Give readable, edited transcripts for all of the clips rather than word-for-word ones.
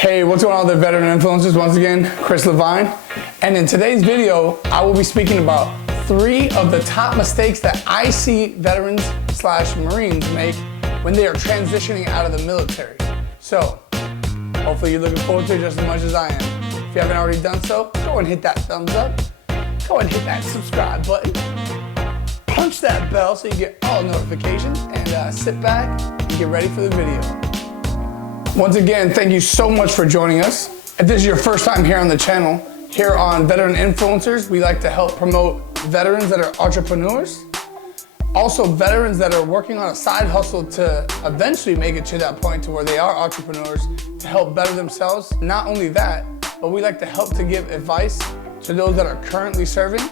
Hey, what's going on with the veteran influencers? Once again, Chris Levine. And in today's video, I will be speaking about 3 of the top mistakes that I see veterans / Marines make when they are transitioning out of the military. So, hopefully you're looking forward to it just as much as I am. If you haven't already done so, go and hit that thumbs up. Go and hit that subscribe button. Punch that bell so you get all notifications, and sit back and get ready for the video. Once again, thank you so much for joining us. If this is your first time here on the channel, here on Veteran Influencers, we like to help promote veterans that are entrepreneurs, also veterans that are working on a side hustle to eventually make it to that point to where they are entrepreneurs to help better themselves. Not only that, but we like to help to give advice to those that are currently serving,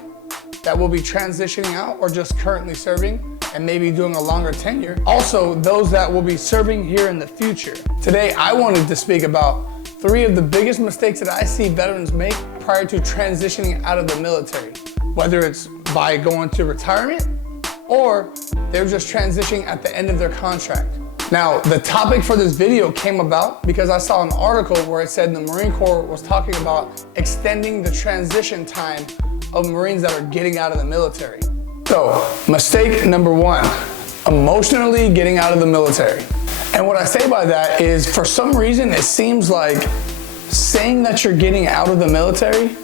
that will be transitioning out, or just currently serving and maybe doing a longer tenure. Also, those that will be serving here in the future. Today, I wanted to speak about 3 of the biggest mistakes that I see veterans make prior to transitioning out of the military. Whether it's by going to retirement or they're just transitioning at the end of their contract. Now, the topic for this video came about because I saw an article where it said the Marine Corps was talking about extending the transition time of Marines that are getting out of the military. So, mistake number 1, emotionally getting out of the military. And what I say by that is, for some reason, it seems like saying that you're getting out of the military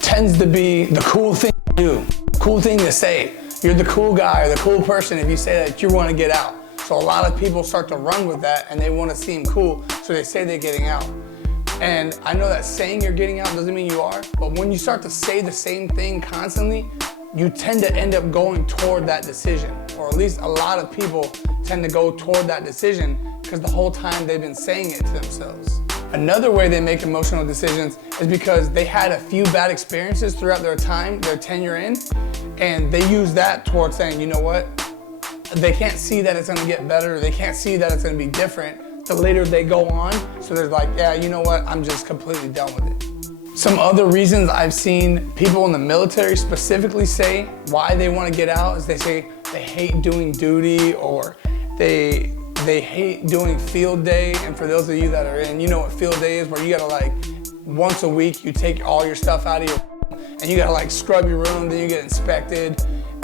tends to be the cool thing to do, cool thing to say. You're the cool guy or the cool person if you say that you want to get out. So a lot of people start to run with that and they want to seem cool, so they say they're getting out. And I know that saying you're getting out doesn't mean you are, but when you start to say the same thing constantly, you tend to end up going toward that decision, or at least a lot of people tend to go toward that decision because the whole time they've been saying it to themselves. Another way they make emotional decisions is because they had a few bad experiences throughout their time, their tenure in, and they use that towards saying, you know what, they can't see that it's gonna get better, they can't see that it's gonna be different, the later they go on, so they're like, yeah, you know what, I'm just completely done with it. Some other reasons I've seen people in the military specifically say why they want to get out is they say they hate doing duty, or they hate doing field day. And for those of you that are in, you know what field day is, where you gotta, like, once a week you take all your stuff out of your room and you gotta, like, scrub your room, then you get inspected.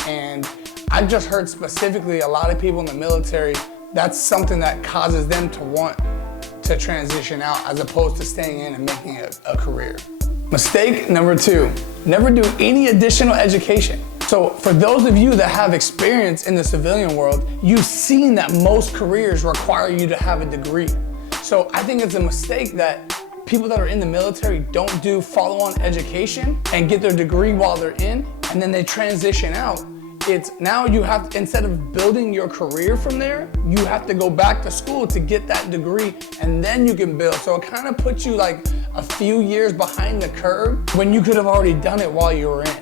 And I've just heard specifically a lot of people in the military, that's something that causes them to want to transition out as opposed to staying in and making a career. Mistake number 2, never do any additional education. So for those of you that have experience in the civilian world, you've seen that most careers require you to have a degree. So I think it's a mistake that people that are in the military don't do follow-on education and get their degree while they're in, and then they transition out. It's now you have to, instead of building your career from there, you have to go back to school to get that degree, and then you can build. So it kind of puts you like a few years behind the curve when you could have already done it while you were in.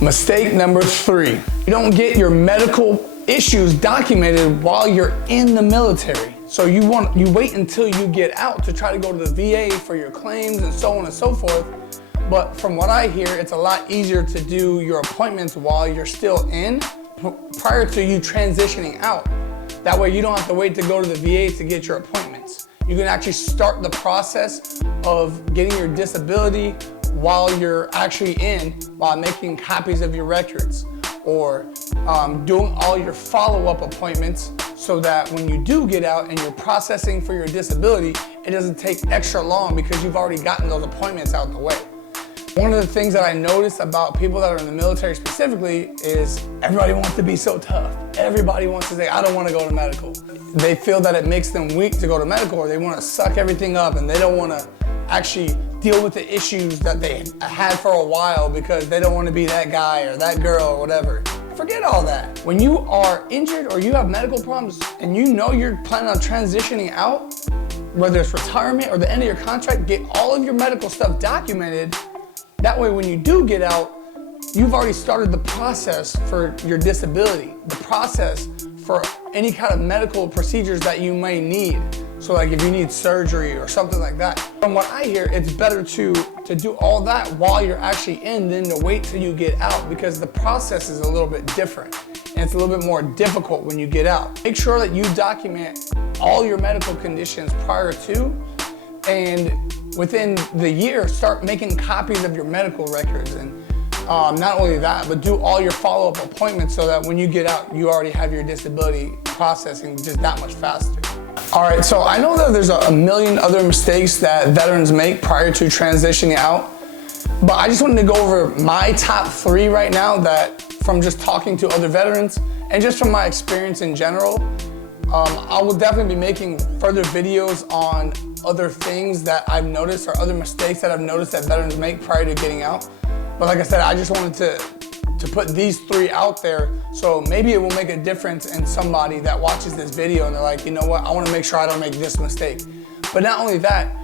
Mistake number 3, you don't get your medical issues documented while you're in the military. So you wait until you get out to try to go to the VA for your claims and so on and so forth. But from what I hear, it's a lot easier to do your appointments while you're still in, prior to you transitioning out. That way you don't have to wait to go to the VA to get your appointments. You can actually start the process of getting your disability while you're actually in, while making copies of your records, or doing all your follow-up appointments, so that when you do get out and you're processing for your disability, it doesn't take extra long because you've already gotten those appointments out the way. One of the things that I noticed about people that are in the military specifically is everybody wants to be so tough. Everybody wants to say, I don't want to go to medical. They feel that it makes them weak to go to medical, or they want to suck everything up and they don't want to actually deal with the issues that they had for a while because they don't want to be that guy or that girl or whatever. Forget all that. When you are injured or you have medical problems and you know you're planning on transitioning out, whether it's retirement or the end of your contract, get all of your medical stuff documented. That way, when you do get out, you've already started the process for your disability, the process for any kind of medical procedures that you may need. So like if you need surgery or something like that. From what I hear, it's better to do all that while you're actually in than to wait till you get out, because the process is a little bit different and it's a little bit more difficult when you get out. Make sure that you document all your medical conditions prior to, and within the year, start making copies of your medical records. And not only that, but do all your follow-up appointments so that when you get out, you already have your disability processing just that much faster. All right, so I know that there's a million other mistakes that veterans make prior to transitioning out, but I just wanted to go over my top 3 right now that from just talking to other veterans and just from my experience in general. I will definitely be making further videos on other things that I've noticed or other mistakes that I've noticed that veterans make prior to getting out. But like I said, I just wanted to put these 3 out there, so maybe it will make a difference in somebody that watches this video and they're like, you know what, I want to make sure I don't make this mistake. But not only that,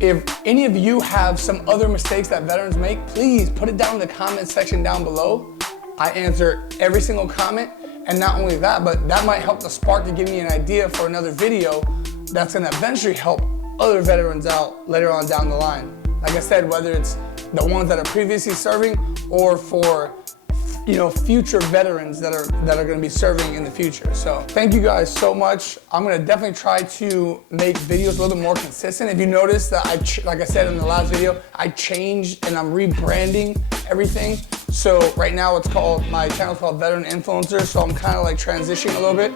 if any of you have some other mistakes that veterans make, please put it down in the comment section down below. I answer every single comment, and not only that, but that might help the spark to give me an idea for another video that's gonna eventually help other veterans out later on down the line. Like I said, whether it's the ones that are previously serving or for future veterans that are going to be serving in the future. So thank you guys so much. I'm going to definitely try to make videos a little bit more consistent. If you notice that like I said in the last video, I changed and I'm rebranding everything. So right now my channel's called Veteran Influencer. So I'm kind of like transitioning a little bit.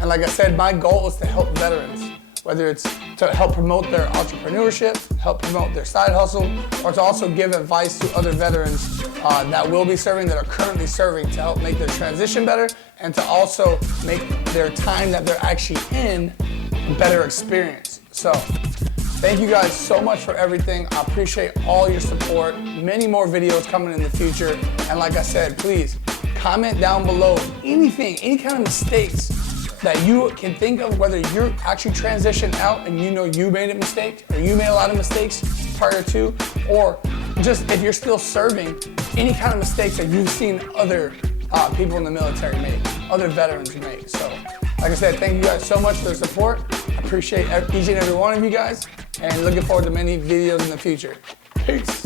And like I said, my goal is to help veterans, whether it's to help promote their entrepreneurship, help promote their side hustle, or to also give advice to other veterans that will be serving, that are currently serving, to help make their transition better and to also make their time that they're actually in a better experience. So thank you guys so much for everything. I appreciate all your support. Many more videos coming in the future. And like I said, please comment down below anything, any kind of mistakes that you can think of, whether you're actually transitioned out and you know you made a mistake or you made a lot of mistakes prior to, or just if you're still serving, any kind of mistakes that you've seen other people in the military make, other veterans make. So like I said, thank you guys so much for the support. I appreciate each and every one of you guys and looking forward to many videos in the future. Peace.